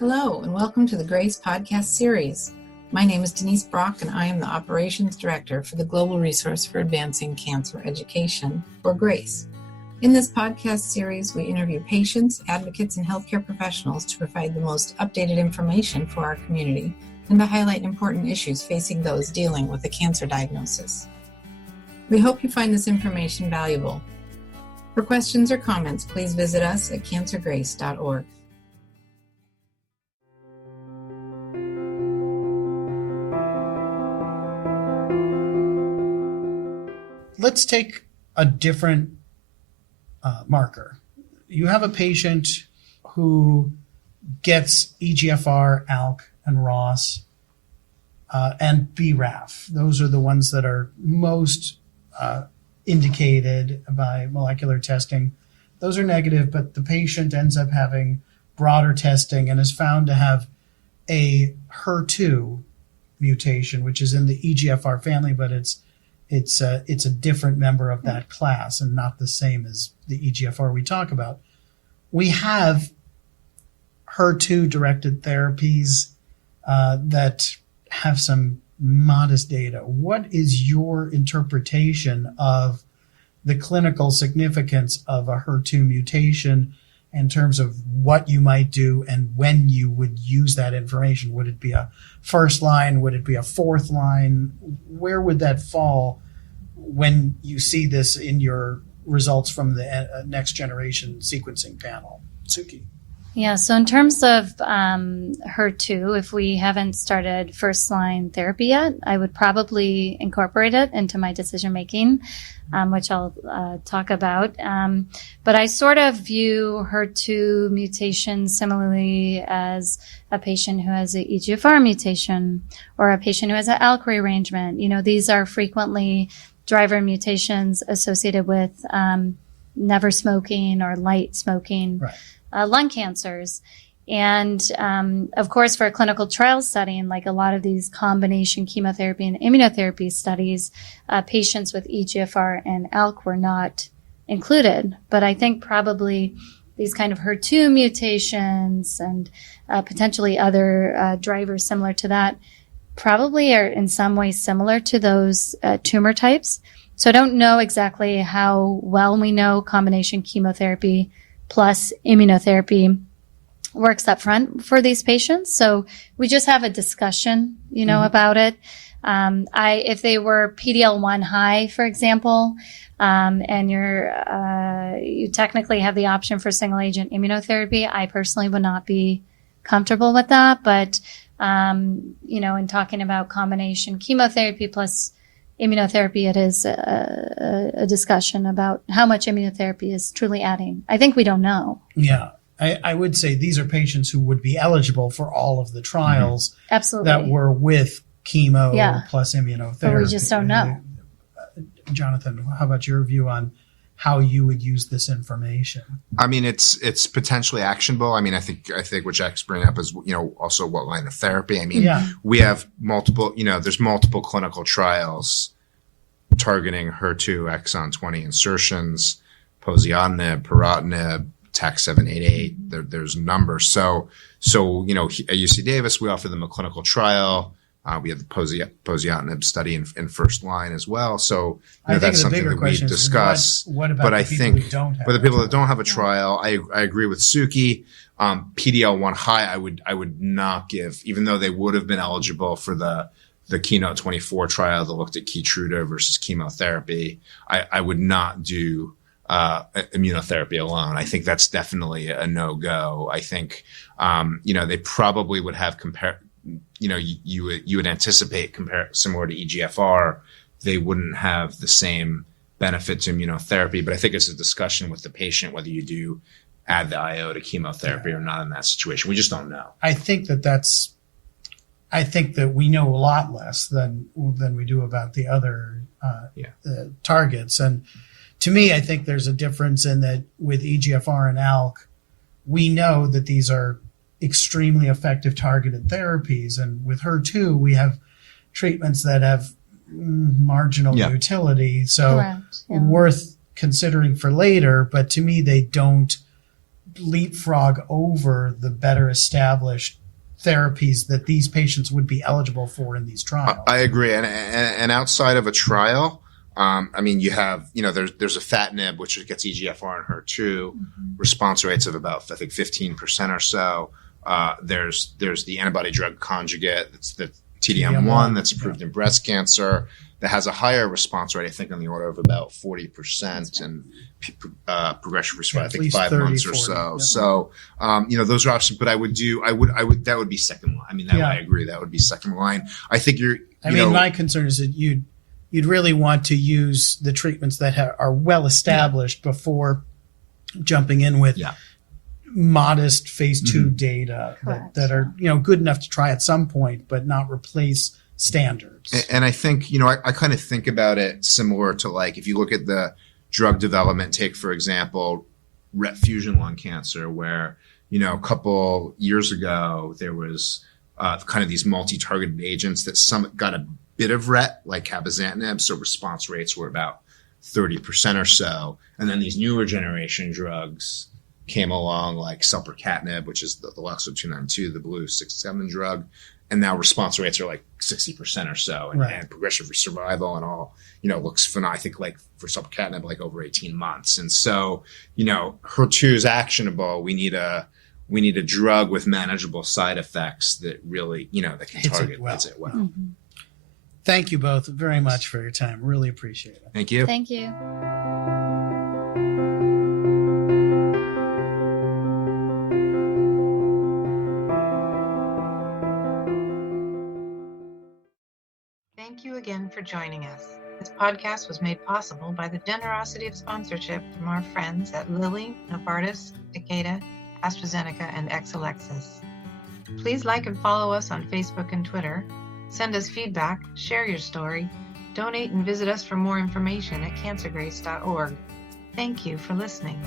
Hello, and welcome to the GRACE podcast series. My name is Denise Brock, and I am the Operations Director for the Global Resource for Advancing Cancer Education, or GRACE. In this podcast series, we interview patients, advocates, and healthcare professionals to provide the most updated information for our community and to highlight important issues facing those dealing with a cancer diagnosis. We hope you find this information valuable. For questions or comments, please visit us at cancergrace.org. Let's take a different marker. You have a patient who gets EGFR, ALK, and ROS, and BRAF. Those are the ones that are most indicated by molecular testing. Those are negative, but the patient ends up having broader testing and is found to have a HER2 mutation, which is in the EGFR family, but it's a different member of that class and not the same as the EGFR we talk about. We have HER2-directed therapies that have some modest data. What is your interpretation of the clinical significance of a HER2 mutation in terms of what you might do and when you would use that information? Would it be a first line? Would it be a fourth line? Where would that fall when you see this in your results from the next generation sequencing panel? Suki. Yeah, so in terms of HER2, if we haven't started first line therapy yet, I would probably incorporate it into my decision making, which I'll talk about. But I sort of view HER2 mutation similarly as a patient who has an EGFR mutation or a patient who has an ALK rearrangement. You know, these are frequently driver mutations associated with never smoking or light smoking. Right. Lung cancers. And of course, for a clinical trial setting, like a lot of these combination chemotherapy and immunotherapy studies, patients with EGFR and ALK were not included. But I think probably these kind of HER2 mutations and potentially other drivers similar to that probably are in some ways similar to those tumor types. So I don't know exactly how well we know combination chemotherapy plus immunotherapy works up front for these patients. So we just have a discussion, about it. If they were PD-L1 high, for example, and you technically have the option for single agent immunotherapy, I personally would not be comfortable with that. But, in talking about combination chemotherapy plus immunotherapy, it is a discussion about how much immunotherapy is truly adding. I think we don't know. Yeah. I would say these are patients who would be eligible for all of the trials Absolutely. That were with chemo plus immunotherapy. But we just don't know. Jonathan, how about your view on how you would use this information? I mean, it's potentially actionable. I mean, I think what Jack's bringing up is, also what line of therapy. I mean, we have multiple, there's multiple clinical trials targeting HER2 exon 20 insertions, poziotinib, paratinib, TAC-788. There's numbers. So, at UC Davis, we offer them a clinical trial. We have the poziotinib study in first line as well. So that's something that we discuss. What about but the I people think who don't have for the people that don't have a trial, I agree with Suki. PD-L1 high, I would not give, even though they would have been eligible for the Keynote 24 trial that looked at Keytruda versus chemotherapy. I would not do immunotherapy alone. I think that's definitely a no-go. I think they probably would have you would anticipate similar to EGFR, they wouldn't have the same benefit to immunotherapy. But I think it's a discussion with the patient whether you do add the IO to chemotherapy or not in that situation. We just don't know. I think that we know a lot less than we do about the other targets. And to me, I think there's a difference in that with EGFR and ALK, we know that these are extremely effective targeted therapies. And with HER2, we have treatments that have marginal utility. So worth considering for later, but to me, they don't leapfrog over the better established therapies that these patients would be eligible for in these trials. I agree. And outside of a trial, I mean, you have, there's a afatinib, which gets EGFR and HER2, response rates of about, I think, 15% or so. There's the antibody drug conjugate, that's the TDM1 that's approved in breast cancer, that has a higher response rate, I think, on the order of about 40%, and progression-free survival, I think 5 months or 40. so. Yep. So, those are options. But I would that would be second line. I mean, I agree, that would be second line. I think my concern is that you'd really want to use the treatments that are well established before jumping in with modest phase 2 data that are good enough to try at some point, but not replace standards. And I think I kind of think about it similar to, like, if you look at the drug development, take for example RET fusion lung cancer, where a couple years ago there was kind of these multi-targeted agents that some got a bit of RET, like cabozantinib, so response rates were about 30% or so, and then these newer generation drugs came along, like selpercatinib, which is the LUXO-292, the blue 6/7 drug, and now response rates are like 60% or so, and progression-free survival and all, looks phenomenal. I think, like, for selpercatinib, like over 18 months. And so, HER2 is actionable. We need a drug with manageable side effects that really, that can hits it well. Mm-hmm. Thank you both very much for your time. Really appreciate it. Thank you. Thank you. Thank you again for joining us. This podcast was made possible by the generosity of sponsorship from our friends at Lilly, Novartis, Takeda, AstraZeneca, and Exelixis. Please like and follow us on Facebook and Twitter. Send us feedback, share your story, donate, and visit us for more information at cancergrace.org. Thank you for listening.